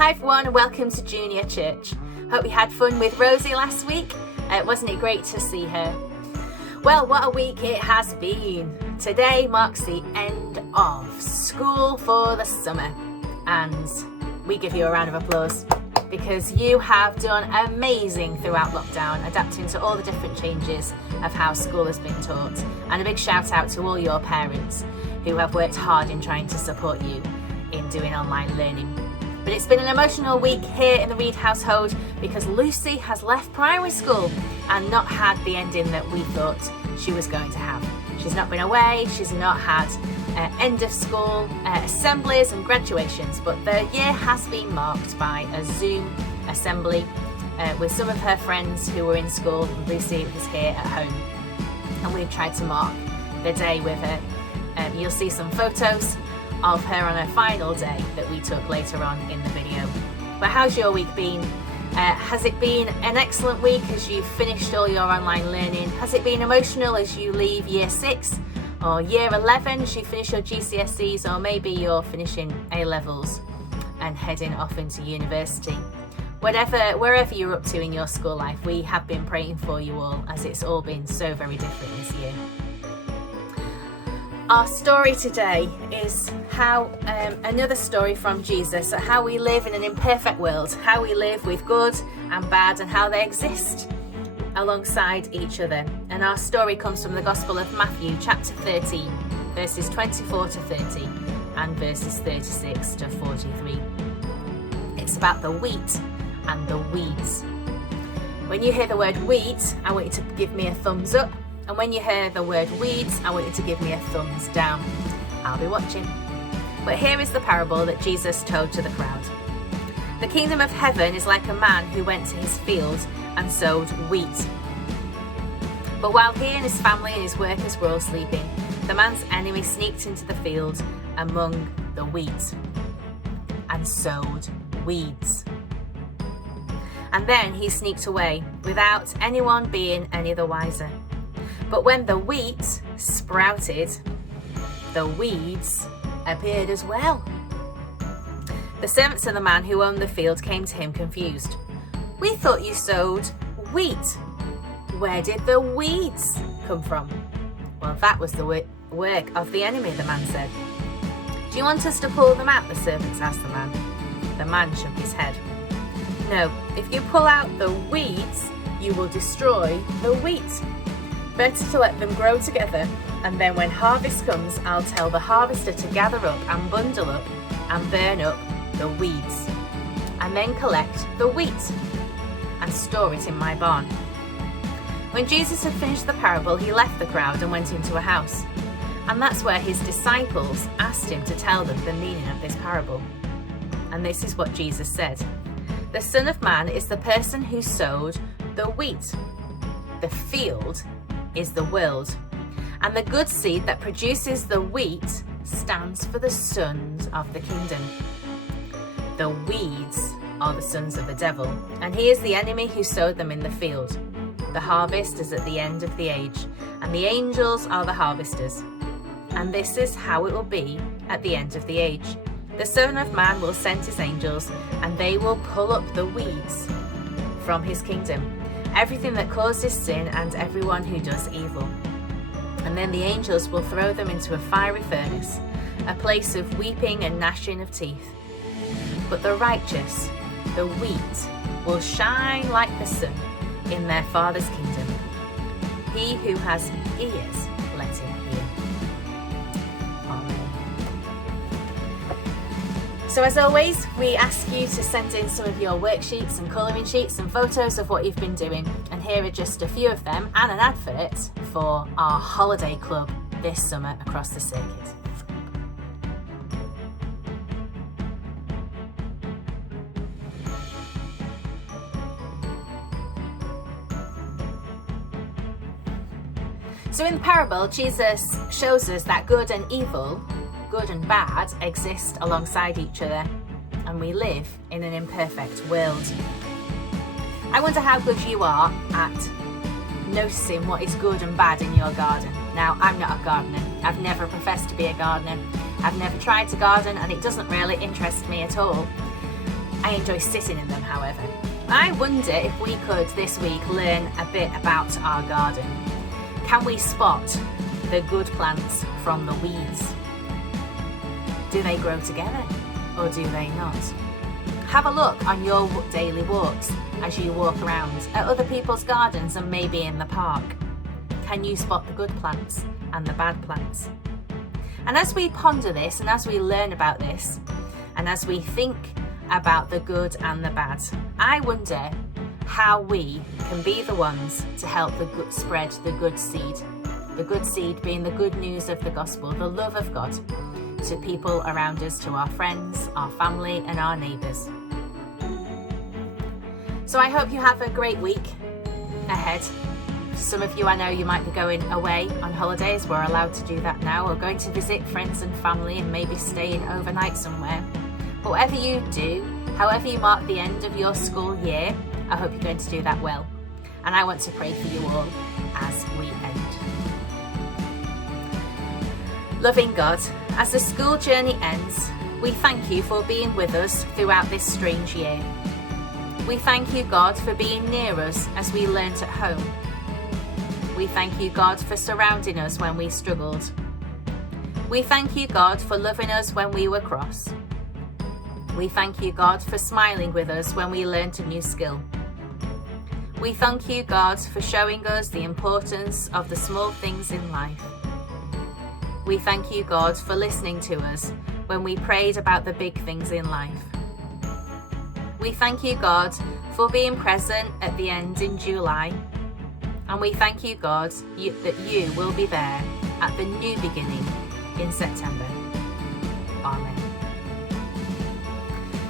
Hi everyone and welcome to Junior Church. Hope you had fun with Rosie last week. Wasn't it great to see her? Well, what a week it has been. Today marks the end of school for the summer and we give you a round of applause because you have done amazing throughout lockdown, adapting to all the different changes of how school has been taught. And a big shout out to all your parents who have worked hard in trying to support you in doing online learning. But it's been an emotional week here in the Reed household because Lucy has left primary school and not had the ending that we thought she was going to have. She's not been away, she's not had end of school assemblies and graduations, but the year has been marked by a Zoom assembly with some of her friends who were in school. Lucy was here at home and we've tried to mark the day with her. You'll see some photos of her on her final day that we took later on in the video. But how's your week been? Has it been an excellent week as you've finished all your online learning? Has it been emotional as you leave year 6 or year 11 as you finish your GCSEs, or maybe you're finishing A-levels and heading off into university? Wherever you're up to in your school life, we have been praying for you all as it's all been so very different this year. Our story today is how another story from Jesus, how we live in an imperfect world, how we live with good and bad and how they exist alongside each other. And our story comes from the Gospel of Matthew chapter 13, verses 24 to 30 and verses 36 to 43. It's about the wheat and the weeds. When you hear the word wheat, I want you to give me a thumbs up. And when you hear the word weeds, I want you to give me a thumbs down. I'll be watching. But here is the parable that Jesus told to the crowd. The kingdom of heaven is like a man who went to his field and sowed wheat. But while he and his family and his workers were all sleeping, the man's enemy sneaked into the field among the wheat and sowed weeds. And then he sneaked away without anyone being any the wiser. But when the wheat sprouted, the weeds appeared as well. The servants of the man who owned the field came to him confused. "We thought you sowed wheat. Where did the weeds come from?" "Well, that was the work of the enemy," the man said. "Do you want us to pull them out?" the servants asked the man. The man shook his head. "No, if you pull out the weeds, you will destroy the wheat. Better to let them grow together, and then when harvest comes, I'll tell the harvester to gather up and bundle up and burn up the weeds, and then collect the wheat and store it in my barn." When Jesus had finished the parable, he left the crowd and went into a house. And that's where his disciples asked him to tell them the meaning of this parable. And this is what Jesus said. "The Son of Man is the person who sowed the wheat. The field is the world, and the good seed that produces the wheat stands for the sons of the kingdom. The weeds are the sons of the devil, and he is the enemy who sowed them in the field. The harvest is at the end of the age, and the angels are the harvesters. And this is how it will be at the end of the age. The Son of Man will send his angels, and they will pull up the weeds from his kingdom, everything that causes sin and everyone who does evil. And then the angels will throw them into a fiery furnace, a place of weeping and gnashing of teeth. But the righteous, the wheat, will shine like the sun in their Father's kingdom. He who has ears, let him hear." Amen. So as always, we ask you to send in some of your worksheets and colouring sheets and photos of what you've been doing. And here are just a few of them and an advert for our holiday club this summer across the circuit. So in the parable, Jesus shows us that good and evil, good and bad, exist alongside each other, and we live in an imperfect world. I wonder how good you are at noticing what is good and bad in your garden. Now, I'm not a gardener. I've never professed to be a gardener. I've never tried to garden, and it doesn't really interest me at all. I enjoy sitting in them, however. I wonder if we could this week learn a bit about our garden. Can we spot the good plants from the weeds? Do they grow together or do they not? Have a look on your daily walks as you walk around at other people's gardens and maybe in the park. Can you spot the good plants and the bad plants? And as we ponder this and as we learn about this and as we think about the good and the bad, I wonder how we can be the ones to help spread the good seed. The good seed being the good news of the gospel, the love of God, to people around us, to our friends, our family and our neighbours. So I hope you have a great week ahead. Some of you, I know you might be going away on holidays. We're allowed to do that now, or going to visit friends and family and maybe staying overnight somewhere. But whatever you do, however you mark the end of your school year, I hope you're going to do that well. And I want to pray for you all as we end. Loving God, as the school journey ends, we thank you for being with us throughout this strange year. We thank you, God, for being near us as we learnt at home. We thank you, God, for surrounding us when we struggled. We thank you, God, for loving us when we were cross. We thank you, God, for smiling with us when we learnt a new skill. We thank you, God, for showing us the importance of the small things in life. We thank you, God, for listening to us when we prayed about the big things in life. We thank you, God, for being present at the end in July. And we thank you, God, that you will be there at the new beginning in September. Amen.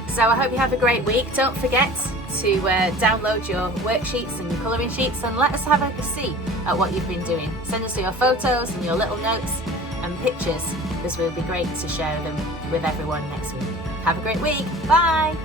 So I hope you have a great week. Don't forget to download your worksheets and your colouring sheets and let us have a see at what you've been doing. Send us your photos and your little notes and pictures, because it will be great to share them with everyone next week. Have a great week. Bye.